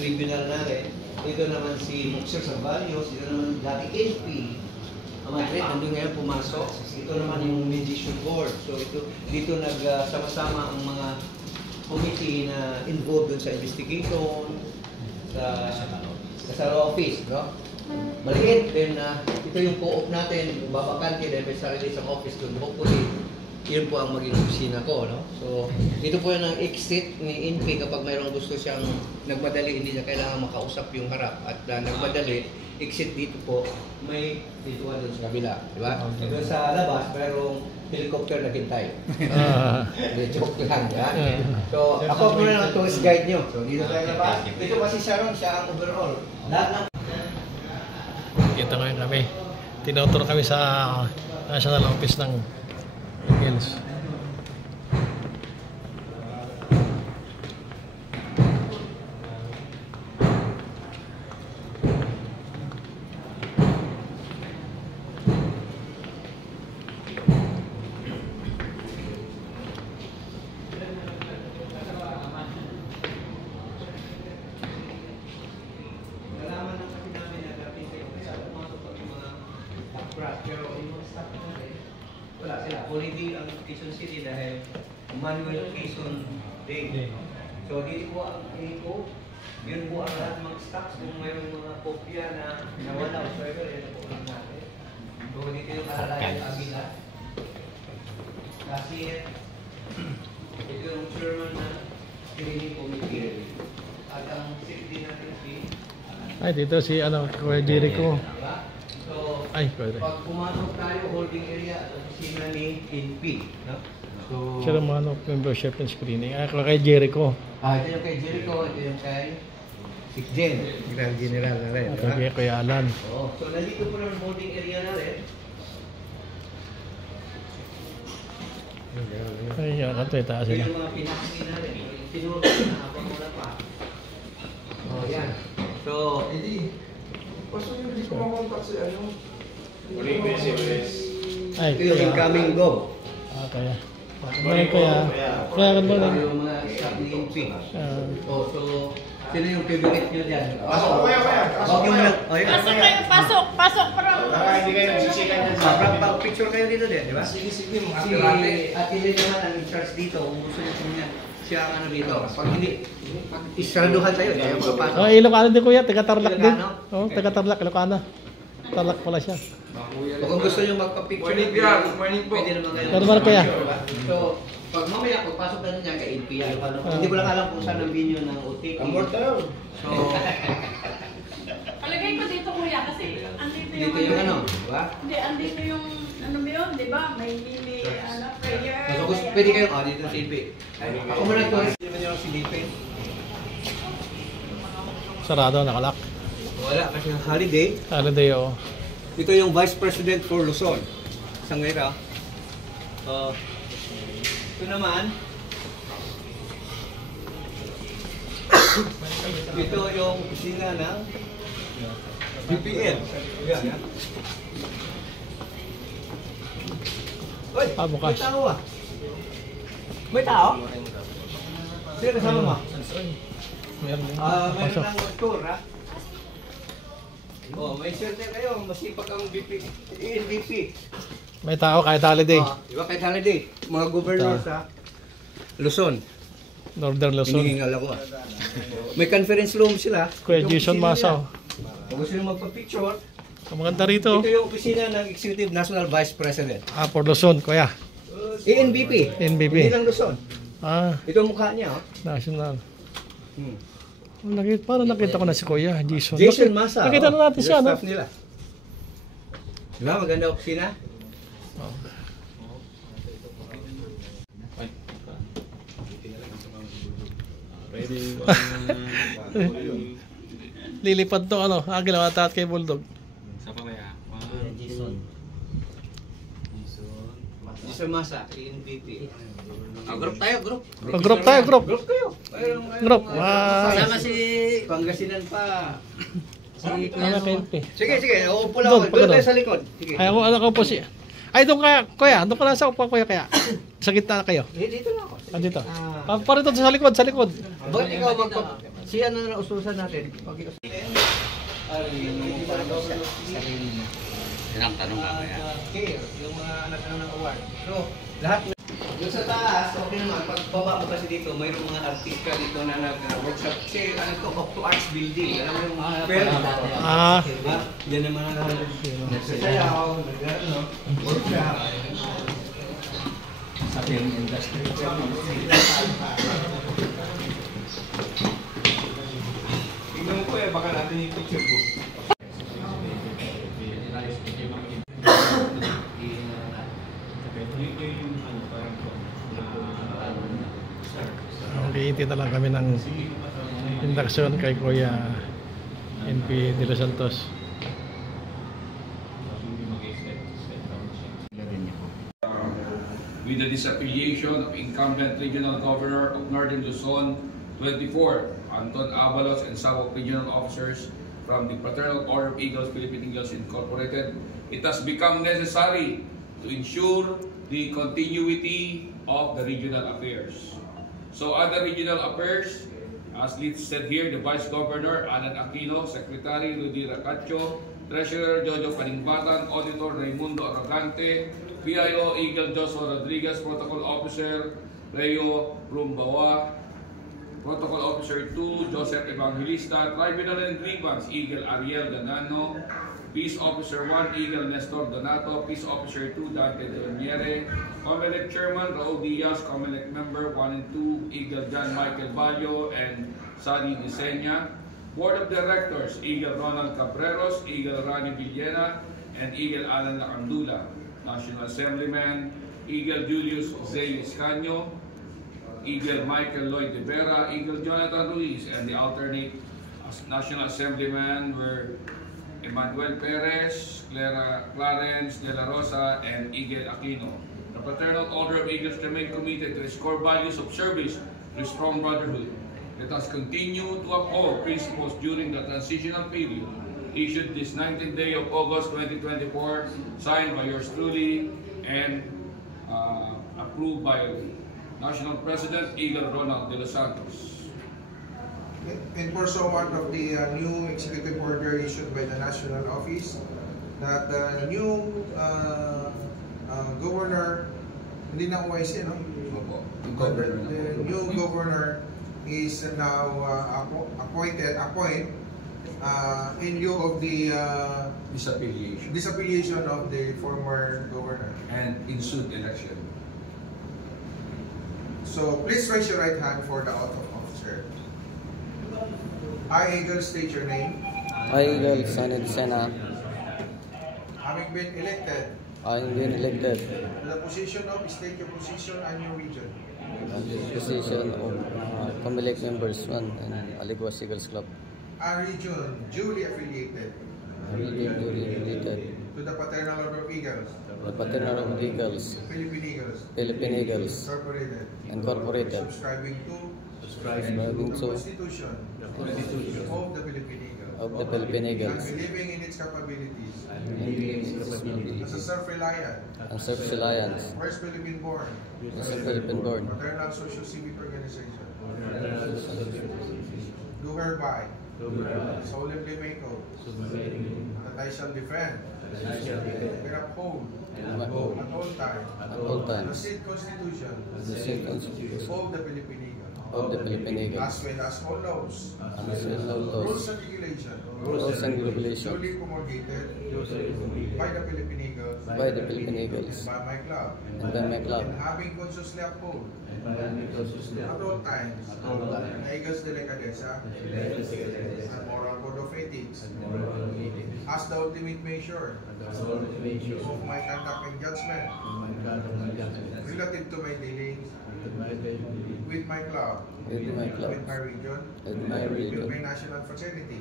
tribunal natin. Ito naman si Sir Salvarios, ito naman dati NP. Ang Madrid, nandun ngayon pumasok. Ito naman yung mediation board. So dito nagsama-sama ang mga committee na involved dun sa investigation, sa office, no? Maliit, then ito yung co-op natin, babakante dahil may sarili sa office doon. Hopefully, yun po ang maging opisina ko, no? So, dito po yung ang exit ni INPI kapag mayroong gusto siyang nagmadali, hindi niya kailangan makausap yung harap at nagmadali, exit dito po, may dito doon sa kabila, di ba? Doon sa labas, mayroong helicopter na hintay. Joke lang, ha? So, ako po na ang tourist guide nyo. So, dito tayo labas. Ito kasi Sharon, siya ang overall. Lahat ng Kita ngayon kami. Tinuturo kami sa National Office ng Hills. pero yung mga staff natin, wala sila. Holiday ang Quezon City dahil Manuel Quezon Day. So dito po ang ko, yun po ang lahat mga stocks kung mayroong mga kopya na nawala o server, yun po lang natin. So dito yung kalalayan ng Avila. Kasi ito yung chairman na screening committee. At ang safety natin si ay, dito si Kuya Jericho. So, ay, pag pumasok tayo, holding area at opisina ni NP. No? So, Chairman of Membership and Screening. Ay, kay Jericho. ito yung kay Jericho, ito yung kay Sikjen, General na rin. At kay Kuya Alan. Oo. So, nandito po ng holding area na rin. Ay, kanto itaas Ito sila. yung mga pinakasi na rin. Tinuro na habang wala pa. Oh, yan. So, Hindi. Paso yung hindi ko makontak si ano. Ay, ito yung kaya. incoming go. Kaya. Kaya kan ba lang? Yung mga staff ni NP. So, sino yung favorite nyo dyan? Pasok ko kaya. Huwag yung lang. Pasok kayo, pasok! Pasok para! Hindi kayo nagsisikan dyan. Picture kayo dito din, di ba? Sige, mga Si Ate Lynn naman ang in-charge dito. Kung gusto niyo po niya, siya ang ano dito. Pag hindi, pag isarduhan tayo, hindi kayo mapapasok. Oh, Ilocano din kuya, taga Tarlac din. Ilocano? Oh, taga Tarlac, Ilocano. Tarlac pala siya. Kung gusto niyo magpa-picture, Morning, kuya. Good morning po. pwede naman kayo. Ano ba, kuya? So, pag mamaya, pagpasok na niya kay NP, hindi ko lang alam kung saan ang venue ng OTP. tayo. So, Palagay ko dito kuya kasi andito yung dito yung ano, di ba? Hindi, andito yung ano ba yun, di ba? May mini prayer. So, gusto, pwede kayo, dito si Lipe. Ako muna ito, hindi naman yung si Lipe. Sarado, nakalak. Wala, kasi holiday. Holiday, oh. Ito yung Vice President for Luzon. Sangaira. Ito naman. Ito yung opisina ng BPN. Yan, yan. Uy, Bukas. may tao ah. May tao? Sino kasama mo? Meron din. Mayroon Pasok. ng tour ha. Oh, may swerte kayo. Masipag ang NBP. May tao kahit holiday. Di ba kahit holiday? Mga governor sa Luzon. Northern Luzon. Hinihingal ako ah. May conference room sila. Kuya Yung Jason opisina Masaw. nila. Kung gusto nyo magpa-picture, Ang maganda rito. ito yung opisina ng Executive National Vice President. For Luzon, kuya. ANBP. NBP. Hindi lang Luzon. Ito ang mukha niya. Oh. National. Hmm. Parang nakita ko na si Kuya Jason. Jason Masa. Nakita na natin siya, no? Staff nila. Di ba? Maganda opisina. Lilipad to, ginawa tatat kay Bulldog. Sa pa kaya? Jason. Jason Masa, ANBP. Group tayo, group. Group tayo, group. Group kayo. Group. Kasama si Pangasinan pa. Si KNP. Sige, sige. Uupo lang Doon, ako. Doon pagano. tayo sa likod. Sige. Ay, ako po si... Ay, doon kaya, kuya. Doon ka lang sa upo, kuya, kaya. Sa gitna kayo. Dito na ako. Dito. Parito sa likod, sa likod. Bakit ikaw Si ano na ususan natin? Pag-iusan. Yung sarili mo. Yan ang tanong mamaya. Care, yung mga anak ng award. So, lahat yung sa taas, okay naman. Pagbaba mo kasi dito, mayroong mga artista dito na nag-workshop. Kasi ano to, Octo Arts Building. Alam mo yung film? Diba? Yan naman ang nagsasayaw, workshop. Sa film industry. Tingnan mo po baka natin yung picture ko. Hihintay na lang kami ng induction kay Kuya NP De Los Santos. With the disaffiliation of incumbent Regional Governor of Northern Luzon 24, Anton Avalos, and some of regional officers from the Fraternal Order of Eagles, Philippine Eagles Incorporated, it has become necessary to ensure the continuity of the regional affairs. So other regional affairs, as listed here, the Vice Governor Alan Aquino, Secretary Rudy Racacho, Treasurer Jojo Kaningbatan, Auditor Raimundo Arrogante, PIO Eagle Joshua Rodriguez, Protocol Officer Leo Rumbawa, Protocol Officer 2 Joseph Evangelista, Tribunal and Grievance Eagle Ariel Ganano, Peace Officer 1 Eagle Nestor Donato, Peace Officer 2 Dante Doniere, Comelec Chairman Raul Diaz, Comelec Member 1 and 2 Eagle John Michael Ballo and Sadi Disenya, Board of Directors Eagle Ronald Cabreros, Eagle Rani Villena, and Eagle Alan Lacandula, National Assemblyman Eagle Julius Zayus Canyo, Eagle Michael Lloyd de Vera, Eagle Jonathan Ruiz, and the alternate National Assemblyman were Emmanuel Perez, Clarence De La Rosa, and Eagle Aquino. The Fraternal Order of Eagles remain committed to its core values of service to strong brotherhood. Let us continue to uphold principles during the transitional period issued this 19th day of August 2024, signed by yours truly and approved by National President Eagle Ronald De Los Santos. In pursuant of the new executive order issued by the National Office, that the new governor, hindi na OIC, no? The new governor is now appoint in lieu of the disaffiliation of the former governor. And ensued election. So please raise your right hand for the oath of officer. I, Eagle, state your name. I, Eagle Sanid Sena, Having been elected to the position of, state your position and your region. the position of Comelec Members 1 in Aligwas Eagles Club. A region duly affiliated Related to the Fraternal Order of Eagles, the Fraternal Order of Eagles, Philippine Eagles, Philippine Eagles, Incorporated, Incorporated, subscribing to subscribing the to Constitution of the Philippine Eagles, of the Philippine and Eagles, believing in its capabilities as a and self-reliant, self-reliance, first Philippine-born, as a Philippine-born, fraternal social civic organization, do hereby solemnly make oath that I shall defend and uphold at all times the said Constitution the said Constitution of the Philippine Eagles, of the Philippine Eagles, as well as all laws, as well as rules and regulations rules and regulations duly promulgated by the Philippine Eagles by the Philippine Eagles and by my club, and by my club, and having consciously uphold at all times the Eagles Delicadeza and moral code of ethics as the ultimate measure of my conduct and judgment relative to my dealings with my club, with my club, with my region, with my with region, my national fraternity,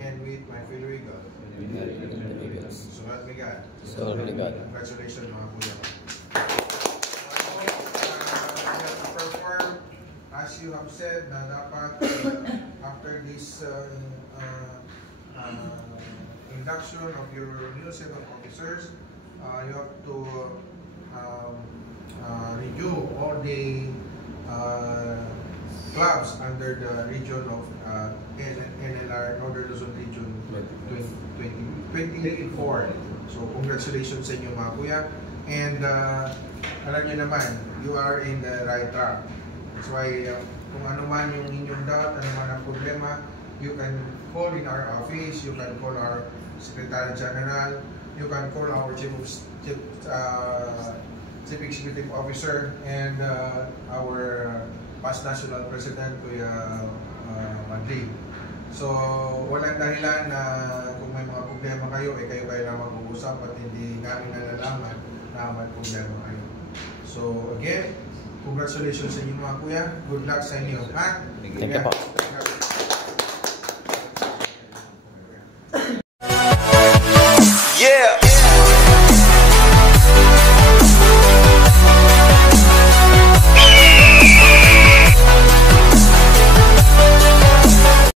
and with my fellow Eagles. and the Eagles. So help me God. So help me God. Congratulations mga kuya ko. Perform as you have said na dapat after this induction of your new set of officers, you have to review all the clubs under the region of NLR, Northern Luzon Region 2024. So congratulations sa inyo mga kuya. And alam nyo naman, you are in the right track. That's why kung ano man yung inyong doubt, ano man ang problema, you can call in our office, you can call our Secretary General, you can call our Chief Executive Officer, and our past National President, Kuya Madrid. So, walang dahilan na kung may mga problema kayo, kayo na mag-uusap at hindi namin nalalaman na may problema kayo. So, again, congratulations sa inyo mga kuya. Good luck sa inyo. Thank you po.